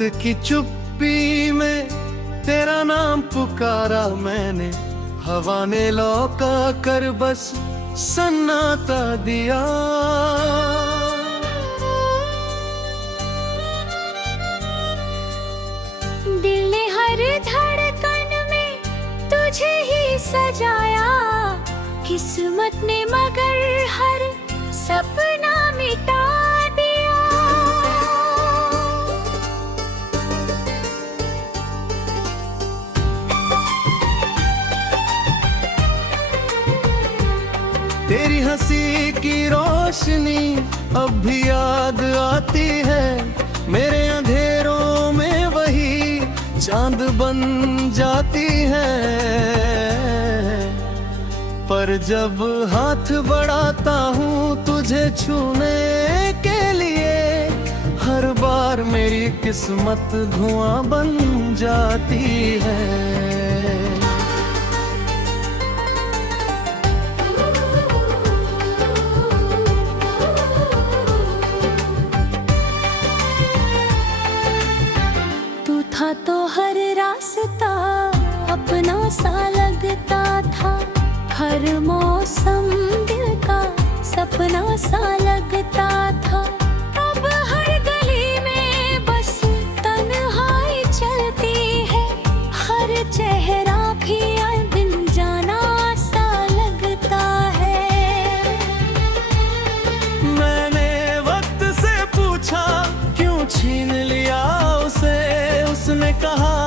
की चुप्पी में तेरा नाम पुकारा मैंने, हवा ने लौका कर बस सन्नाटा दिया। दिल ने हर धड़कन में तुझे ही सजाया, किस्मत ने मगर हर सपना मिटा दिया। तेरी हंसी की रोशनी अब भी याद आती है, मेरे अंधेरों में वही चांद बन जाती है। पर जब हाथ बढ़ाता हूँ तुझे छूने के लिए, हर बार मेरी किस्मत धुआं बन जाती है। तू था तो हर रास्ता अपना सा लगता था, हर मौसम दिल का सपना सा लगता था। अब हर गली में बस तन्हाई चलती है, हर चेहरा भी बिन जाना सा लगता है। मैंने वक्त से पूछा क्यों छीन लिया उसे, उसने कहा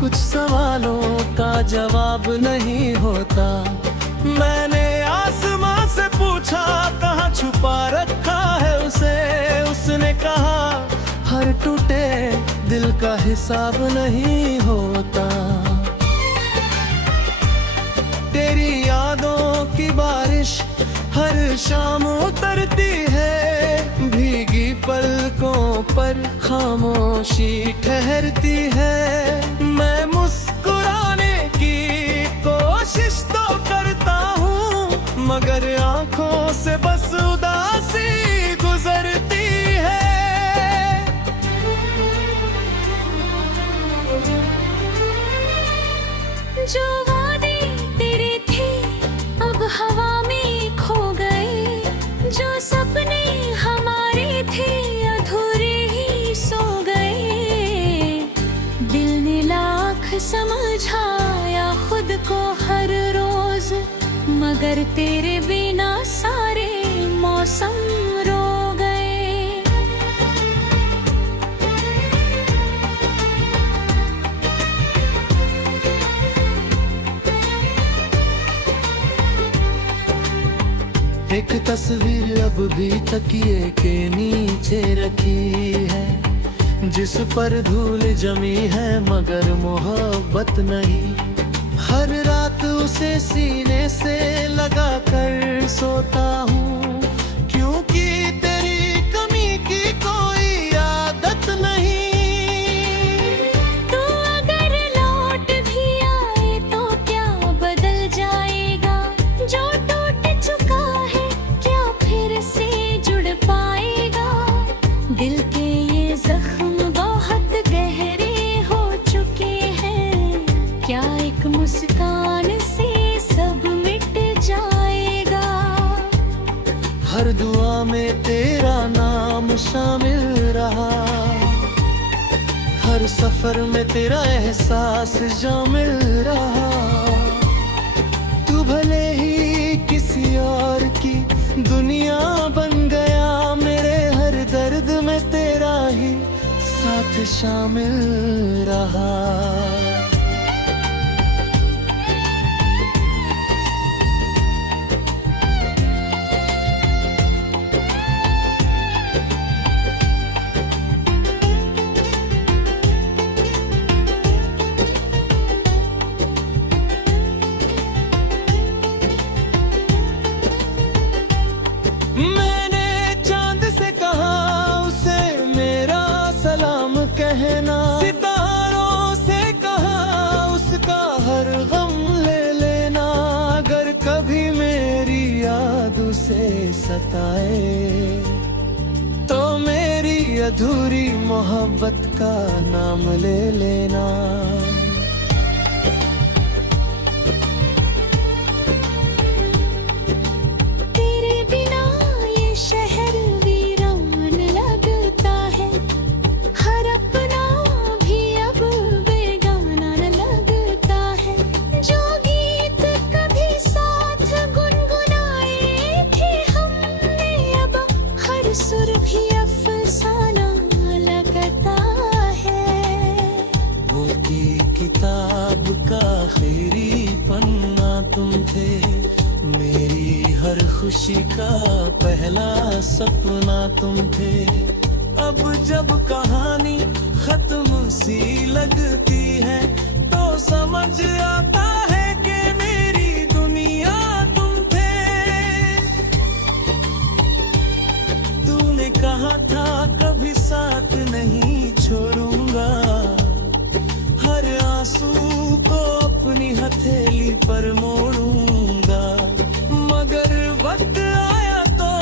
कुछ सवालों का जवाब नहीं होता। मैंने आसमां से पूछा कहाँ छुपा रखा है उसे, उसने कहा हर टूटे दिल का हिसाब नहीं होता। तेरी यादों की बारिश हर शाम उतरती है, भीगी पलकों पर खामोशी ठहरती है। मैं मुस्कुराने की कोशिश तो करता हूँ, मगर आंखों से बस उदासी गुजरती है। जो वादे तेरे थे अब हवा में खो गए, जो सपने हमारे थे अधूरे ही सो गए। दिल ने लाख समझाया खुद को हर रोज, मगर तेरे बिना सारे मौसम रो गए। एक तस्वीर अब भी तकिए के नीचे रखी है, जिस पर धूल जमी है मगर मोहब्बत नहीं। हर रात उसे सीने से लगा कर सोता हूँ, क्योंकि तेरी कमी की कोई आदत नहीं। तू अगर लौट भी आए तो क्या बदल जाएगा, जो टूट चुका है क्या फिर से जुड़ पाएगा। दिल के ये जख्म बहुत गहरे हो चुके हैं, क्या एक मुस्कान से सब मिट जाएगा। हर दुआ में तेरा नाम शामिल रहा, हर सफर में तेरा एहसास शामिल रहा। तू भले ही किसी और की दुनिया बन गया, मेरे हर दर्द में तेरा ही साथ शामिल रहा। मैंने चांद से कहा उसे मेरा सलाम कहना, सितारों से कहा उसका हर गम ले लेना। अगर कभी मेरी याद उसे सताए तो मेरी अधूरी मोहब्बत का नाम ले लेना। तेरे बिना ये शहर वीरान लगता है, हर अपना भी अब बेगाना लगता है। जो गीत कभी साथ गुनगुनाए थे हमने, अब हर सुर भी अफसाना लगता है। वो की किताब का आखिरी पन्ना तुम थे, मेरी हर खुशी का पहला सपना तुम थे। अब जब कहानी खत्म सी लगती है तो समझ आता है कि मेरी दुनिया तुम थे। तूने कहा था कभी साथ नहीं छोड़ूंगा, हर आंसू को अपनी हथेली पर मोड़ूंगा। मगर वक्त आया तो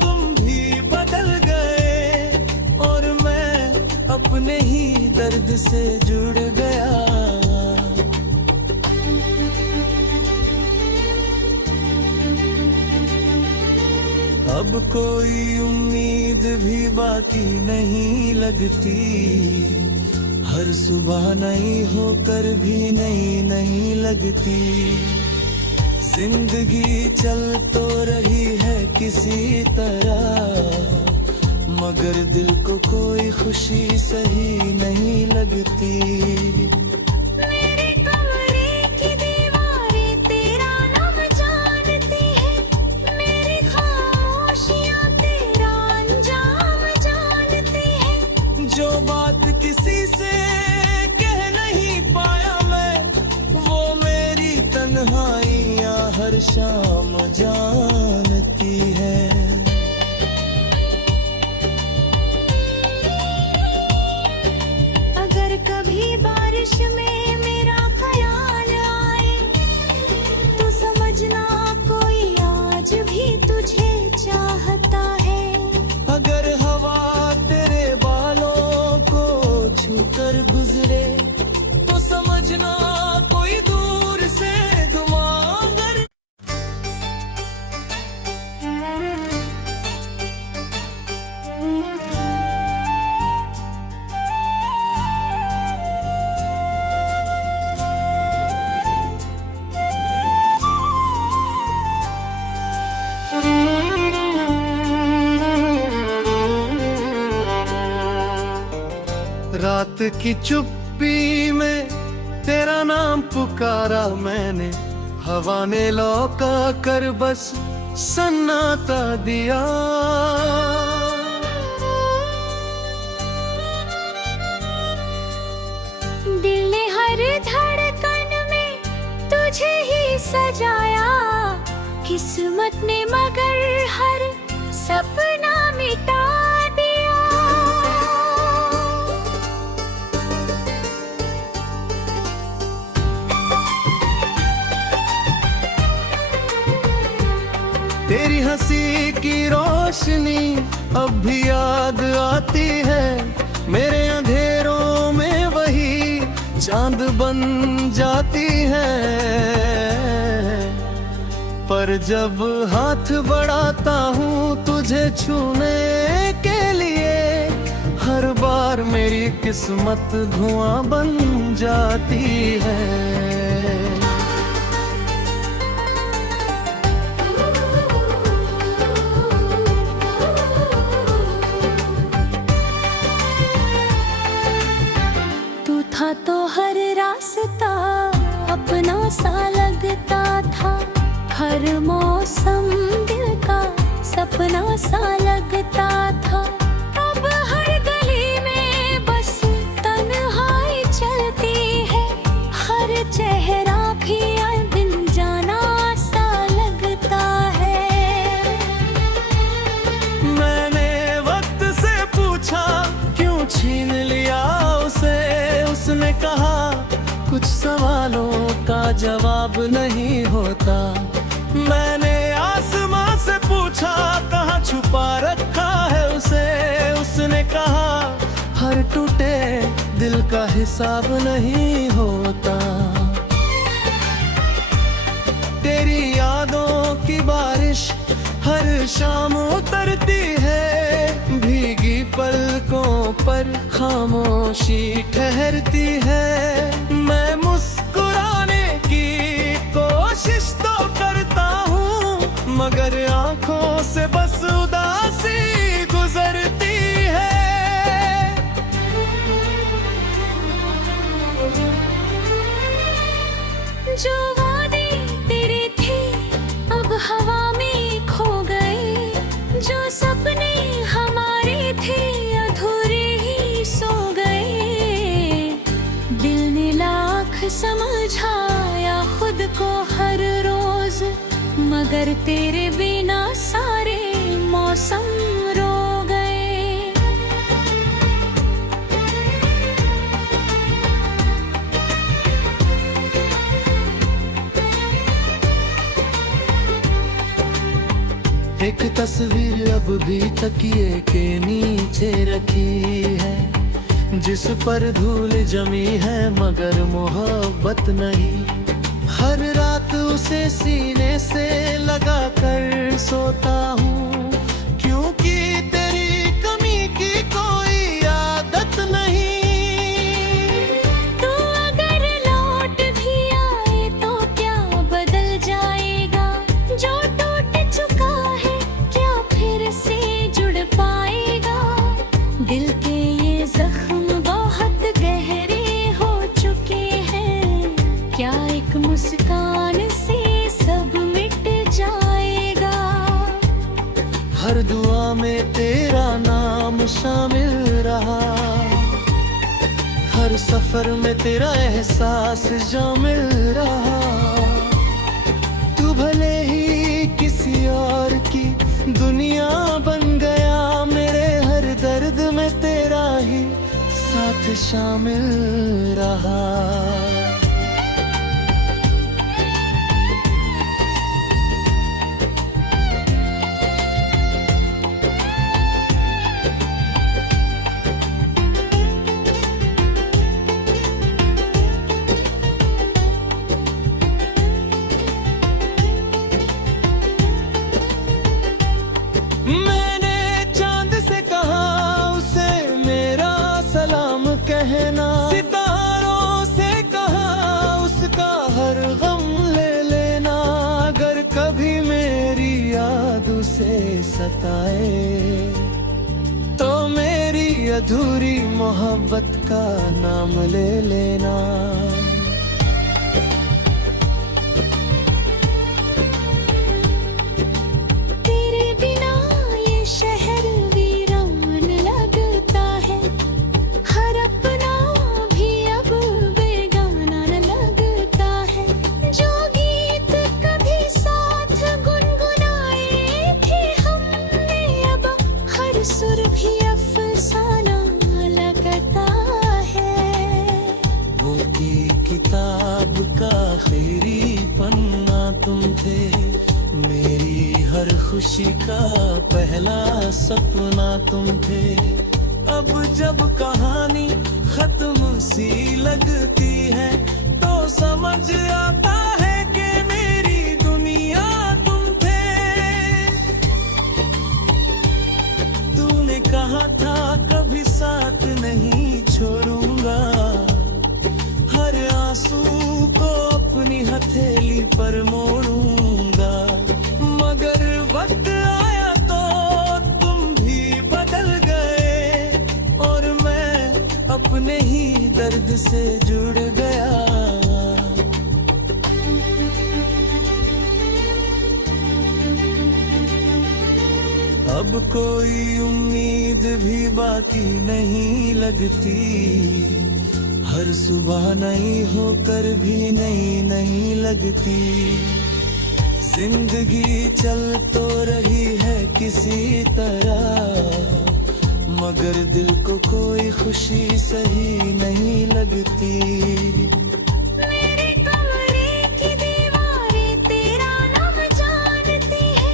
तुम भी बदल गए, और मैं अपने ही दर्द से जुड़ गया। अब कोई उम्मीद भी बाकी नहीं लगती, हर सुबह नई होकर भी नहीं लगती। जिंदगी चल तो रही है किसी तरह, मगर दिल को कोई खुशी सही नहीं लगती। मेरे कमरे की दीवारें तेरा नाम जानती है, मेरी खामोशियां तेरा अंजाम जानती है। जो बात किसी से कह नहीं पाया मैं, वो मेरी तन्हाइयां हर शाम जानती है। अगर कभी बारिश में मेरा ख्याल आए, तो समझना कोई आज भी तुझे चाहता है। अगर हवा तेरे बालों को छूकर गुजरे, तो समझना कोई दूर से दुआ कर। रात की चुप्पी में तेरा नाम पुकारा मैंने, हवा ने लौका कर बस सन्नाटा दिया। दिल ने हर धड़कन में तुझे ही सजाया, किस्मत ने मगर हर सपना मिटा दिया। तेरी हंसी की रोशनी अब भी याद आती है, मेरे अंधेरों में वही चांद बन जाती है। पर जब हाथ बढ़ाता हूँ तुझे छूने के लिए, हर बार मेरी किस्मत धुआं बन जाती है। तू था तो हर रास्ता अपना सा लगता था, हर मौसम दिल का सपना सा लगता था। अब हर गली में बस तन्हाई चलती है, हर चेहरा भी बिन जाना सा लगता है। मैंने वक्त से पूछा क्यों छीन लिया उसे, उसने कहा कुछ सवालों का जवाब नहीं होता। मैंने आसमां से पूछा कहाँ छुपा रखा है उसे, उसने कहा हर टूटे हिसाब नहीं होता। तेरी यादों की बारिश हर शाम उतरती है, भीगी पलकों पर खामोशी ठहरती है। मैं मुस्कुराने की कोशिश तो करता हूँ, मगर आंखों से बस उदासी गुजरती है। जो वादे तेरे थे अब हवा में खो गए, जो सपने हमारे थे अधूरे ही सो गए। दिल ने लाख समझाया खुद को हर रोज, मगर तेरे बिना सारे मौसम रो गए। एक तस्वीर अब भी तकिए के नीचे रखी है, जिस पर धूल जमी है मगर मोहब्बत नहीं। हर रात उसे सीने से लगा कर सोता हूँ, क्योंकि तेरी कमी की कोई आदत नहीं। तू अगर लौट भी आए तो क्या बदल जाएगा, जो टूट चुका है क्या फिर से जुड़ पाएगा। दिल के ये जख्म बहुत गहरे हो चुके हैं, क्या एक मुस्कान से सब मिट जाएगा। हर दुआ में तेरा नाम शामिल रहा, हर सफर में तेरा एहसास शामिल रहा। तू भले ही किसी और की दुनिया बन गया, मेरे हर दर्द में तेरा ही साथ शामिल रहा। मैंने चांद से कहा उसे मेरा सलाम कहना, सितारों से कहा उसका हर गम ले लेना। अगर कभी मेरी याद उसे सताए तो मेरी अधूरी मोहब्बत का नाम ले लेना। सुर भी अफसाना लगता है, वो की किताब का आखिरी पन्ना तुम थे, मेरी हर खुशी का पहला सपना तुम थे। अब जब कहानी खत्म सी लगती है तो समझ आता है कि मेरी दुनिया तुम थे। तूने कहा था कभी साथ नहीं छोड़ूंगा, हर आंसू को अपनी हथेली पर मोड़ूंगा। मगर वक्त आया तो तुम भी बदल गए और मैं अपने ही दर्द से जुड़ गया। अब कोई उम्मीद भी बाकी नहीं लगती, हर सुबह नई होकर भी नहीं लगती। जिंदगी चल तो रही है किसी तरह, मगर दिल को कोई खुशी सही नहीं लगती। मेरे कमरे की दीवारें तेरा नाम जानती है,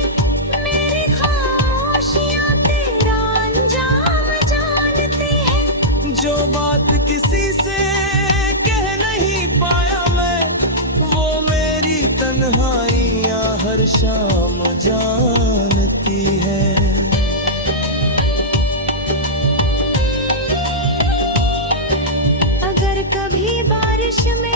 मेरी खामोशियां तेरा अंजाम जानती है। जो बात किसी से हर शाम जानती है। अगर कभी बारिश में